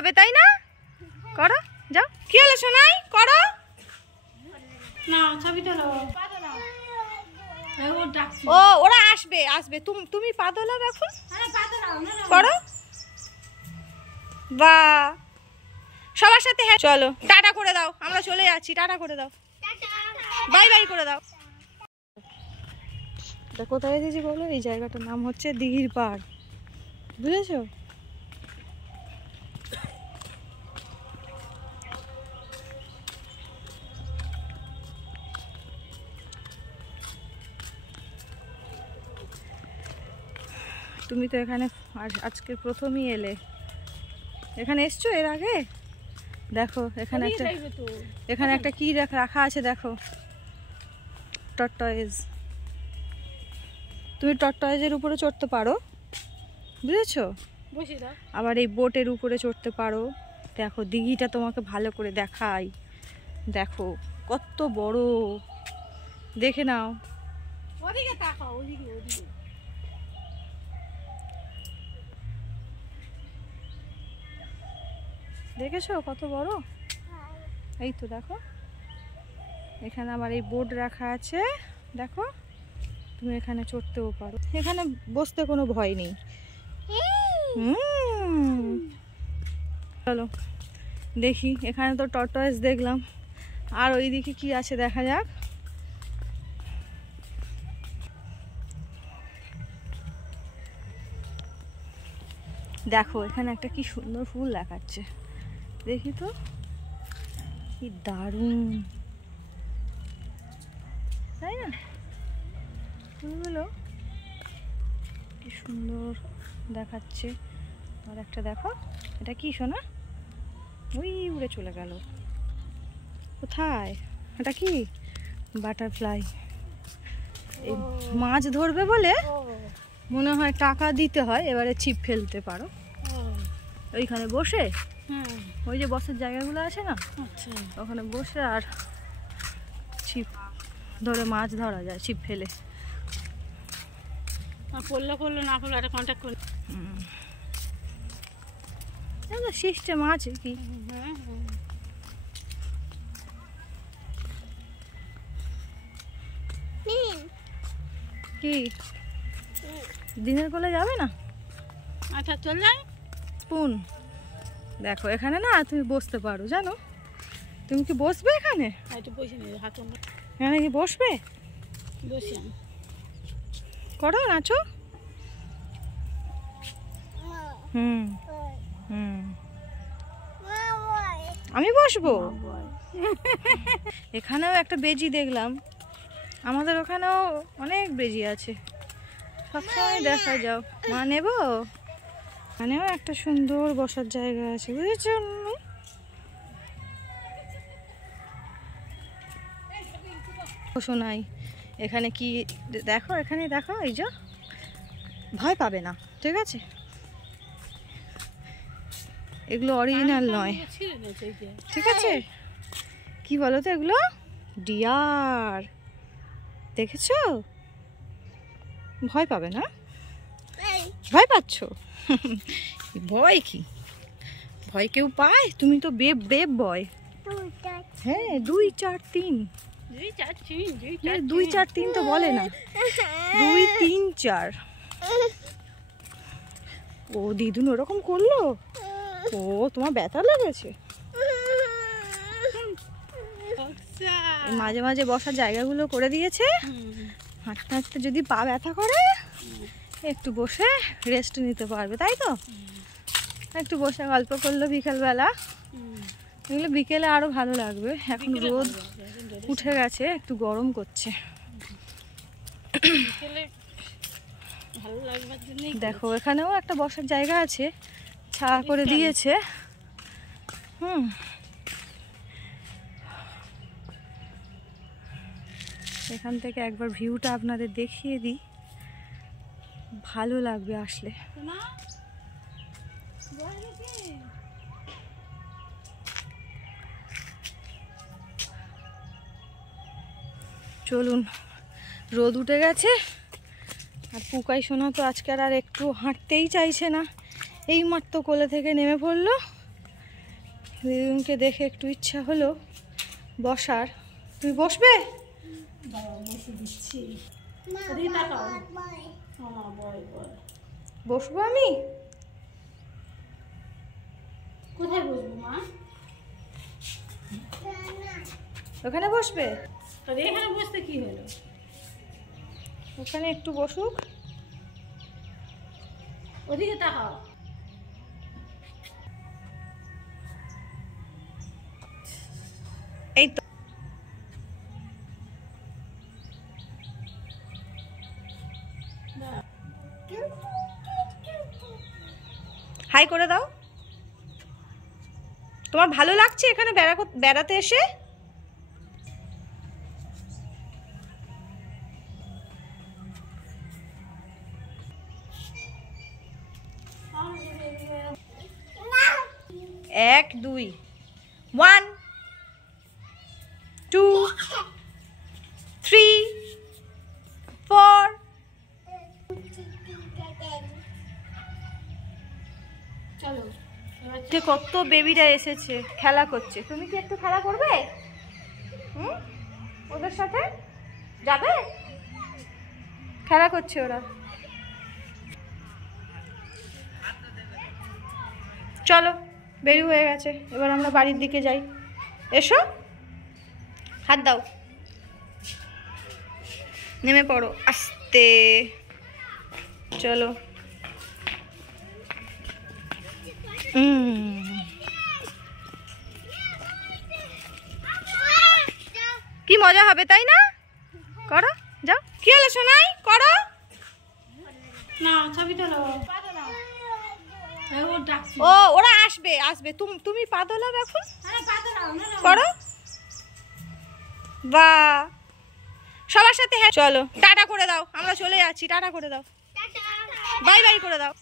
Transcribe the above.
হবে তাই না? করো, যাও। কি হলো সোনাই, করো না ছবি তোলো। ও ওরা আসবে আসবে, তুমি পা দোলাও এখন, করো। বা সবার সাথে হ্যাঁ, চলো টাটা করে দাও, আমরা চলে যাচ্ছি, টাটা করে দাও, বাই বাই করে দাও। কোথায় এসেছি বলো? এই জায়গাটার নাম হচ্ছে দিঘির পাড়, বুঝেছো? তুমি তো এখানে আজকে প্রথমই এলে, এখানে এসছো এর আগে? দেখো এখানে একটা কি রাখা আছে দেখো, টর্টয়েজ। তুমি টর্টয়েজের উপরে চড়তে পারো, বুঝেছো? আবার এই বোটের উপরে চড়তে পারো। দেখো দিঘিটা তোমাকে ভালো করে দেখাই, দেখো কত বড়, দেখে নাও। ওদিকে তাকাও, ওদিকে। দেখেছো কত বড়? এই তো দেখো, এখানে আমার এই বোর্ড রাখা আছে, দেখো তুমি এখানে চড়তেও পারো, এখানে বসতে কোনো ভয় নেই। চলো দেখি, এখানে তো টর্টয়েজ দেখলাম, আর ওইদিকে কি আছে দেখা যাক। দেখো এখানে একটা কি সুন্দর ফুল দেখাচ্ছে, দেখি তো, কি দারুণ তাই না? ফুলগুলো কি সুন্দর দেখাচ্ছে। আর একটা দেখো, এটা কি সোনা? ওই উড়ে চলে গেল কোথায়? এটা কি? বাটারফ্লাই। এই মাছ ধরবে বলে মনে হয় টাকা দিতে হয়, এবারে ছিপ ফেলতে পারো ওইখানে বসে, ওই যে বসার জায়গাগুলো আছে না, ওখানে বসে আর ছিপ ধরে মাছ ধরা যায় ছিপ ফেলে। করলো না করলো একটা কন্ট্যাক্ট করলো, সিস্টেম আছে কি? কি দিনের কোলে যাবে না? আচ্ছা চল যাই। কোন দেখো এখানে না তুমি বসতে পারো, জানো? তুমি কি বসবে এখানে? এখানে কি বসবে? করো, নাচো। আমি বসবো। এখানেও একটা বেজি দেখলাম, আমাদের ওখানেও অনেক বেজি আছে, সবসময় দেখা যাও। মা নেবো, এখানেও একটা সুন্দর বসার জায়গা আছে, বুঝেছো? শোনাই এখানে কি দেখো, এখানে দেখো, এই যে ভয় পাবে না, ঠিক আছে? এগুলো অরিজিনাল নয়, ঠিক আছে? কি বলো তো, এগুলো ডিয়ার, দেখেছো? ভয় পাবে না? ভয় পাচ্ছ? ভয় কি, ভয় কেউ পায়? তুমি তো বেব বয়। হ্যাঁ 2 4 3, 2 4 3 তো বলে না, 2 3 4। ও দিদুন ওরকম করলো, ও তোমার ব্যথা লেগেছে? মাঝে মাঝে বসার জায়গাগুলো করে দিয়েছে, হাঁটতে হাঁটতে যদি পা ব্যথা করে একটু বসে রেস্ট নিতে পারবে, তাই তো? একটু বসে গল্প করলো বিকেলবেলা, এগুলো বিকেলে আরো ভালো লাগবে। এখন রোদ উঠে গেছে, একটু গরম করছে। দেখো এখানেও একটা বসার জায়গা আছে, ছায়া করে দিয়েছে। এখান থেকে একবার ভিউটা আপনাদের দেখিয়ে দিই, ভালো লাগবে আসলে। চলুন, রোদ উঠে গেছে, আর পুকাই সোনা তো আজকে আর একটু হাঁটতেই চাইছে না, এই মাত্র কোলে থেকে নেমে পড়লো। দিদুনকে দেখে একটু ইচ্ছা হলো বসার। তুমি বসবে? বাবা বসে দিচ্ছি। ওদিকে তাকাও। মামা বয় বয়। বসবো আমি? কোথায় বসবো মা? ওখানে বসবে? তবে এখানে বসতে কি হলো? ওখানে একটু বসুক। ওদিকে তাকাও। এই তো। হাই করে দাও। তোমার ভালো লাগছে এখানে বেড়াতে এসে? এক দুই, 1 2 3 4। চলো এবার যে কত বেবিরা এসেছে, খেলা করছে। তুমি কি একটু খেলা করবে? ওদের সাথে যাবে? খেলা করছে ওরা। চলো, বেরি হয়ে গেছে, এবার আমরা বাড়ির দিকে যাই। এসো, হাত দাও, নেমে পড়ো আস্তে। চলো। কি মজা হবে তাই না? করো, যাও। কি হলো সোনাই? করো না ছবি তোলো। ও ডাকছি। ও, ওরা আসবে আসবে। তুমি পা দোলাও এখন। আরে পা তোলাও না। করো। বাহ, সবার সাথে হ্যাঁ। চলো, টাটা করে দাও, আমরা চলে যাচ্ছি। টাটা করে দাও, বাই বাই করে দাও।